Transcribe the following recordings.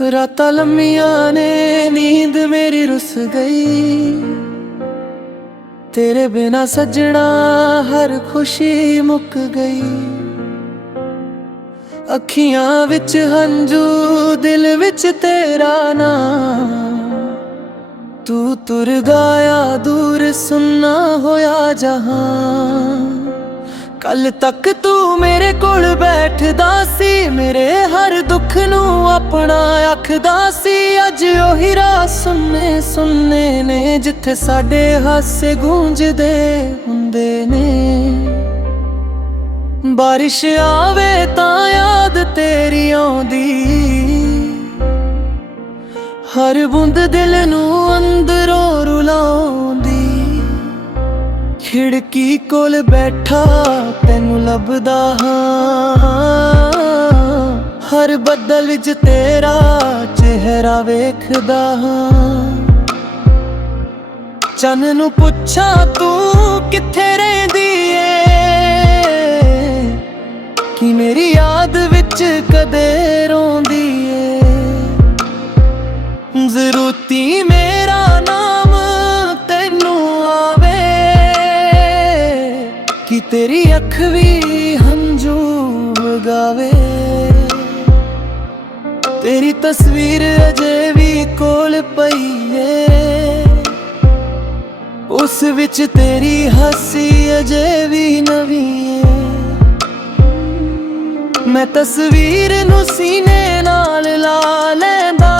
रातां लम्मियां ने नींद मेरी रुस गई, तेरे बिना सजना हर खुशी मुक गई। अखियां विच हंजू दिल विच तेरा नाम, तू तुर गाया दूर सुनना होया जहां। कल तक तू मेरे कोल बैठदा सी, मेरे हर दुख नू अपना आखदा सी। अज ओही राह सुनने सुनने ने जिथे साडे हासे गूंजदे हुंदे ने। बारिश आवे तां याद तेरी आउंदी, हर बूंद दिल नू अंदरों रुलाउंदी। खिड़की कोल बैठा तैनू लभदा हां, हर बदल विच तेरा चेहरा वेखदा हां। चन्न नू पुछां तू किथे रहिंदी ऐ, कि मेरी याद विच कदे रोंदी ऐ। ज़रूरती मेरा नाम तैनू आवे, कि तेरी अख भी हंजू गावे। तेरी तस्वीर अजे भी कोल पई है, उस विच तेरी हसी अजे भी नवी है। मैं तस्वीर नू सीने नाल ला लैंदा,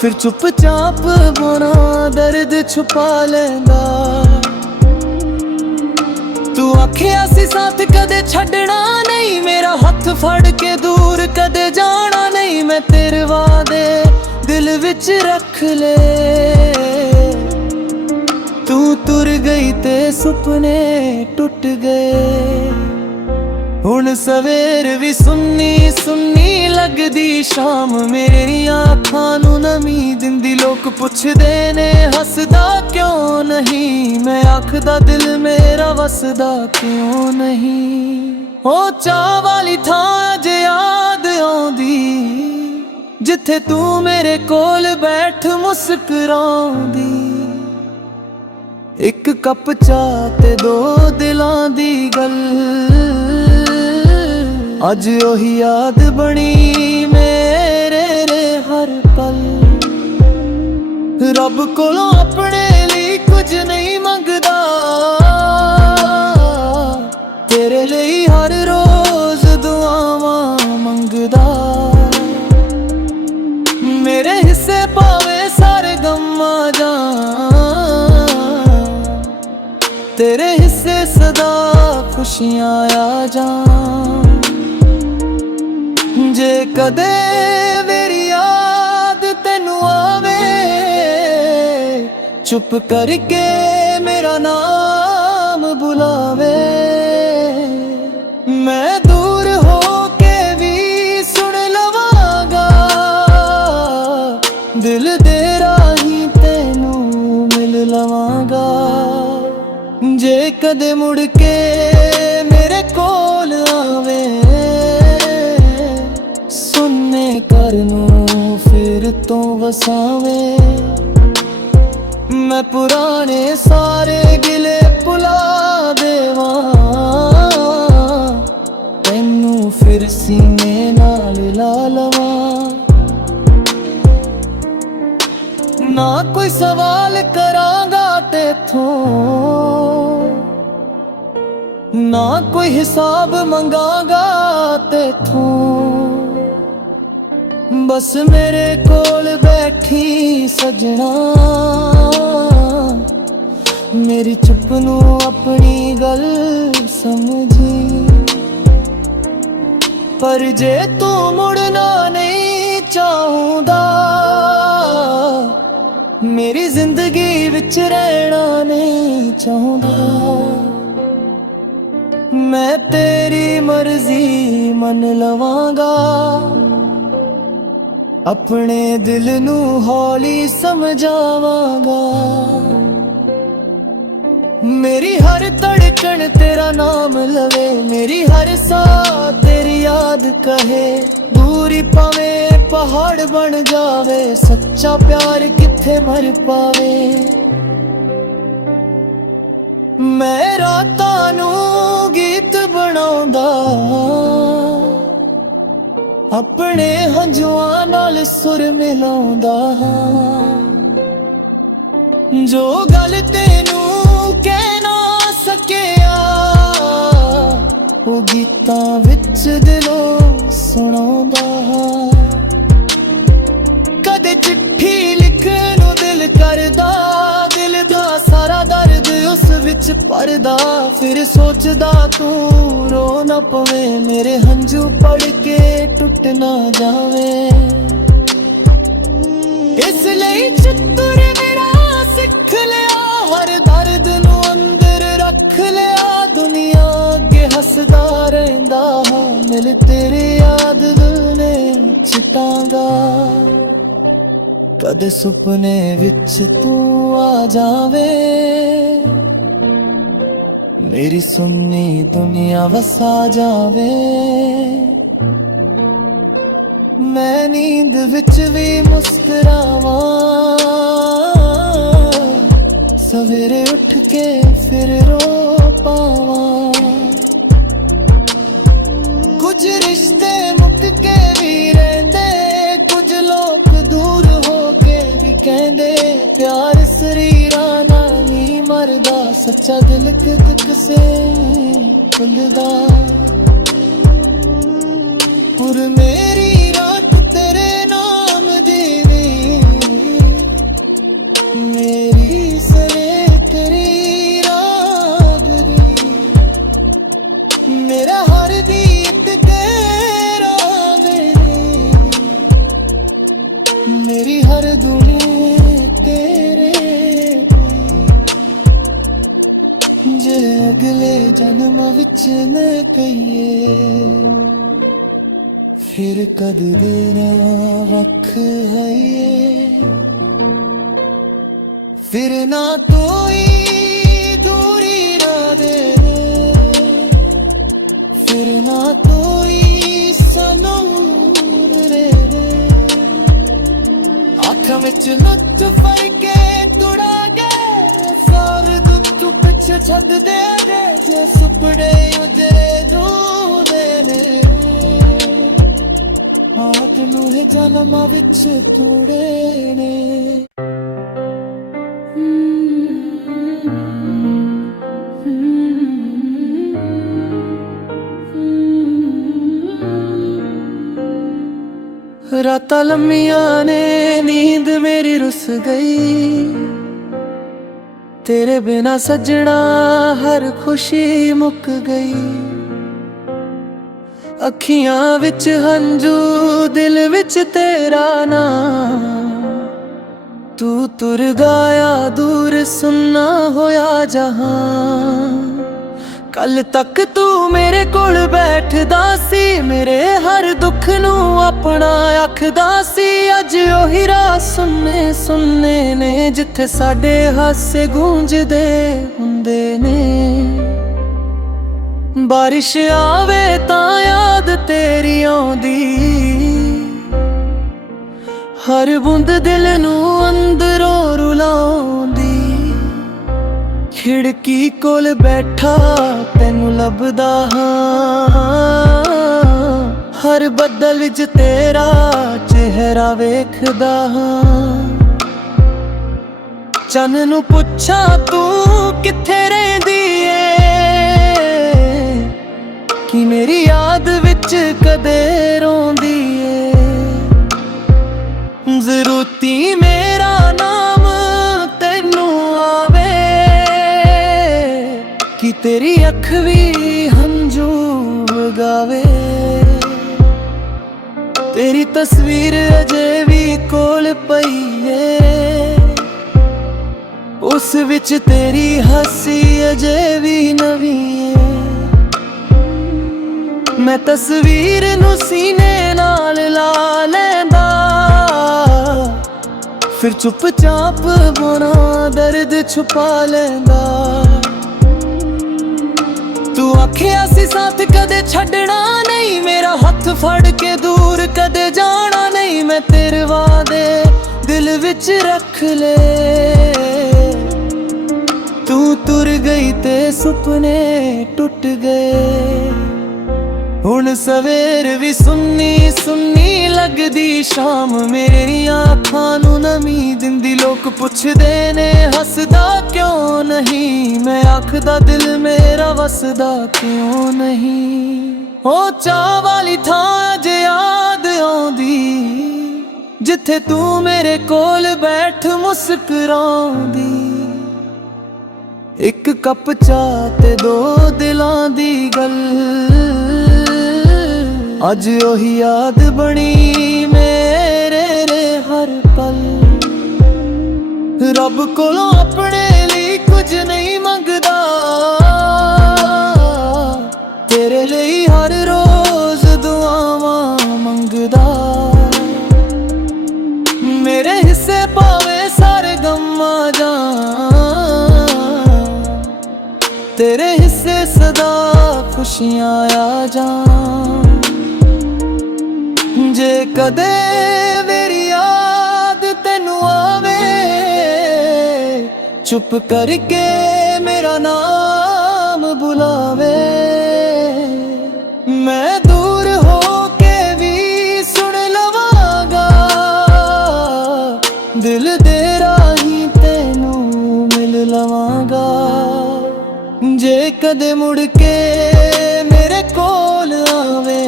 फिर चुपचाप बोना दर्द छुपा लैंदा। तू आखिया सी साथ कदे छड्डना नहीं, मेरा हथ फड़ के दूर कदे जाना नहीं। मैं तेरे वादे दिल विच रख ले, तू तुर गई ते सुपने टुट गए। हुण सवेर भी सुन्नी सुन्नी लगदी शाम, मेरी आँखां नू नमी दिंदी। लोग पुछदे ने हसदा क्यों नहीं, मैं आखदा दिल मेरा वसदा क्यों नहीं। ओ चाह वाली थां अजे याद आउंदी, जिथे तू मेरे कोल बैठ मुस्कराउंदी। एक कप चाह ते दो दिलां दी गल, अज ओही याद बनी मेरे रे हर पल। रब कोलों अपने लिए कुछ नहीं मंगदा, तेरे लिए हर रोज दुआवां मंगदा। मेरे हिस्से पावे सारे गम आ जान, तेरे हिस्से सदा खुशियां आ जान। जे कदे मेरी याद तैनू आवे, चुप करके मेरा नाम बुलावे। मैं दूर होके भी सुन लवांगा, दिल दे राही तैनू मिल लवांगा। जे कदे मुड़ के मेरे कोल आवे, सुनने करनू फिर तो वसावे। मैं पुराने सारे गिले भुला देवां, तैनू फिर सीने नाल ला लवां। ना कोई सवाल करांगा तेथों, ना कोई हिसाब मंगांगा तेथों। बस मेरे कोल बैठी सजना, मेरी चुप नू अपनी गल समझी। पर जे तू मुड़ना नहीं चाहुंदा, मेरी जिंदगी विच रहना नहीं चाहुंदा। मैं तेरी मर्जी मन लवांगा, अपने दिल नू हौली समझावांगा। मेरी हर धड़कन तेरा नाम लवे, मेरी हर सांस तेरी याद कहे। दूर दूरी पावे पहाड़ बन जावे, सच्चा प्यार किथे मर पावे। मैं रातां नूं गीत बनाउंदा, अपने हंजुआं नाल सुर मिलाउंदा। जो गल तेनू कह ना सकिया, वो गीतां विच दिलों सुणाउंदा। कदे चिट्ठी लिखण नूं दिल करदा, दिल दा सारा दर्द उस विच भरदा। फिर सोचदा तू रो ना पवे, मेरे हंझू पढ़ के टुट ना जावे। इसलिए चित्तुर मेरा सिख लिया, हर दर्द नू अंदर रख लिया। दुनिया अगे हसदा रहिंदा, मिल तेरी याद दिल ने चिटांगा। कद सुपने विच तू आ जावे, मेरी सुन्नी दुनिया वसा जावे। मैं नींद विच भी मुस्कुरावा, सवेरे उठ के फिर रो पावा। कुछ रिश्ते मुक के भी रहिंदे, कुछ लोग दूर हो के भी कहंदे। प्यार शरीरां नाल नहीं मरदा, सच्चा दिल किदक से खुलदा। पुर मेरी रात तेरे नाम दी नी, मेरी सरे तेरी राग दी। मेरा हर दी एक तेरा मेरी हर दुनिया तेरे। जे अगले जन्म विच न कहिए, फिर कद देना वख है ये। फिर ना कोई दूरी ना दे, फिर ना कोई सनूर रे। आँखां विच लुट फड़ के तुड़ा गए, सारे दुख पिछे छड्ड दे दे। जे सुपने उजरे जूंदे ने, आद नूं है जन्मां विच तोड़े ने। रातां लम्मियां ने, नींद मेरी रुस गई। तेरे बिना सजना हर खुशी मुक गई। अखियां विच हंजू, दिल विच तेरा नाम। तू तुर गाया दूर, सुनना होया जहां। कल तक तू मेरे कोल बैठदा सी, मेरे हर दुख नू अपना आखदा सी। अज ओही राह सुनने सुनने ने, जिथे साडे हासे गूंजदे हुंदे ने। बारिश आवे तां याद तेरी आउंदी, हर बूंद दिल नू अंदरों रुलाउंदी। खिड़की कोल बैठा तैनू लभदा हां, हर बदल विच तेरा चेहरा वेखदा हां। चन्न नू पुछां तू किथे रहिंदी ऐ, कि मेरी याद विच कदे रोंदी ऐ। जरूरती मेरा नाम तैनू आवे, कि तेरी अख भी हंजू गावे। तेरी तस्वीर अजे भी कोल पई है, उस विच तेरी हसी अजे भी नवी है। मैं तस्वीर नू सीने नाल ला लैंदा, फिर चुपचाप बना दर्द छुपा लैंदा। तू आखिया सी साथ कदे छड़ना नहीं, मेरा हथ फड़ के दूर कदे जाना नहीं। मैं तेरे वादे दिल विच रख ले, तू तुर गई ते सुपने टुट गए। हुण सवेर भी सुन्नी सुन्नी लगदी शाम, मेरियां अखां नूं नमी दिंदी। लोग पुछदे ने हसदा क्यों नहीं, मैं आखदा दिल मेरा वसदा क्यों नहीं। ओ चाह वाली थां अज याद आउंदी, जिथे तू मेरे कोल बैठ मुस्कुराउंदी। एक कप चाह ते दो दिलां दी गल, अज ओही याद बनी मेरे रे हर पल। रब कोलों अपने लिए कुछ नहीं मंगदा, तेरे लिए हर रोज दुआवां मंगदा। मेरे हिस्से पावे सारे गम आ जान, तेरे हिस्से सदा खुशियां आ जान। जे कदे मेरी याद तेनू आवे, चुप करके मेरा नाम बुलावे। मैं दूर होके भी सुन लवांगा, दिल दे राही तेनू मिल लवांगा। जे कदे मुड़ के मेरे कोल आवे,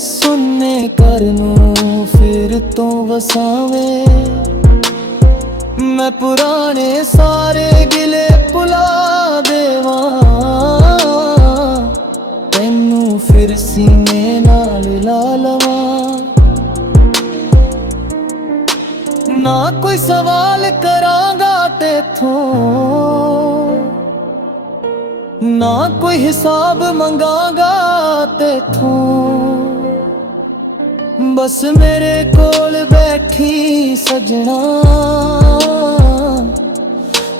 सुनने करनू फिर तो वसावे। मैं पुराने सारे गिले भुला देवां, तेनू फिर सीने नाल ला लवां। ना कोई सवाल करांगा तेथों, ना कोई हिसाब मंगांगा तेथों। बस मेरे कोल बैठी सजना,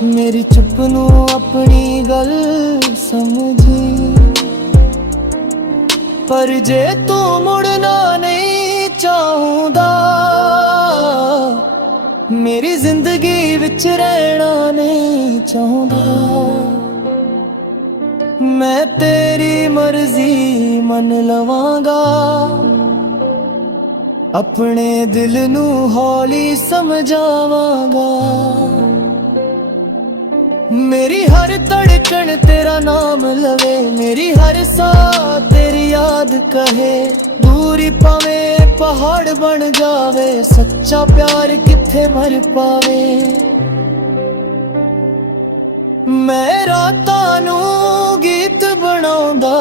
मेरी चुप नू अपनी गल समझी। पर जे तू मुड़ना नहीं चाहूंदा, मेरी जिंदगी विच रहना नहीं चाहूंदा। मैं तेरी मर्जी मन लवांगा, अपने दिल नू हौली समझावांगा। मेरी हर धड़कन तेरा नाम लवे, मेरी हर सांस तेरी याद कहे। दूरी पावे पहाड़ बन जावे, सच्चा प्यार किथे मर पावे। मैं रातां नू गीत बनाउंदा,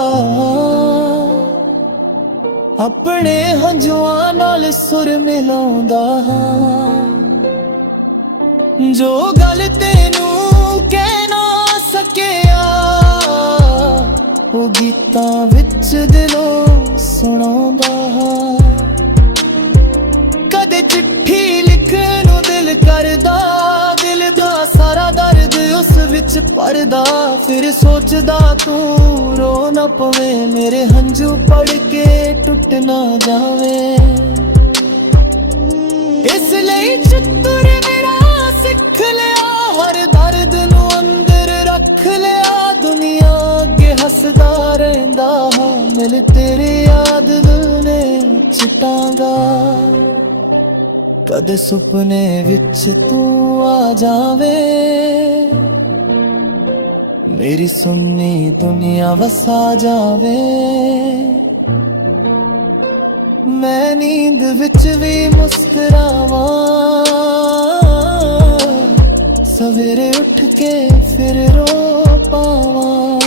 अपने हंजुआं नाल सुर मिलाउंदा। जो गल तेनू कह ना सकिया, ओ गीतां विच दिलों सुणाउंदा। कदे चिट्ठी लिखण नू दिल करदा, दिल दा सारा दर्द उस विच भरदा। फिर सोचदा तू रो ना पवे, मेरे हंझू पढ़ के टुट ना जावे। इसलिए चतुर मेरा सिख लिया, हर दर्द नू अंदर रख लिया। दुनिया अगे हसदा रहिंदा, मिल तेरी याद दुने चिटांगा। कद सुपने विच तू आ जावे, मेरी सुन्नी दुनिया वसा जावे। मैं नींद विच भी मुस्कुरावां, सवेरे उठ के फिर रो पावां।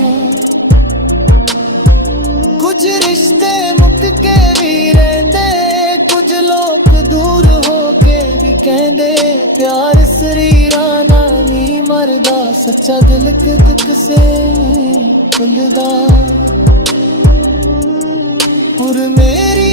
कुछ रिश्ते मुक के भी रहिंदे, कुछ लोग दूर हो के भी कहंदे। प्यार शरीरां नाल नहीं मरदा, सच्चा दिल किदक से खुलदा। और मेरी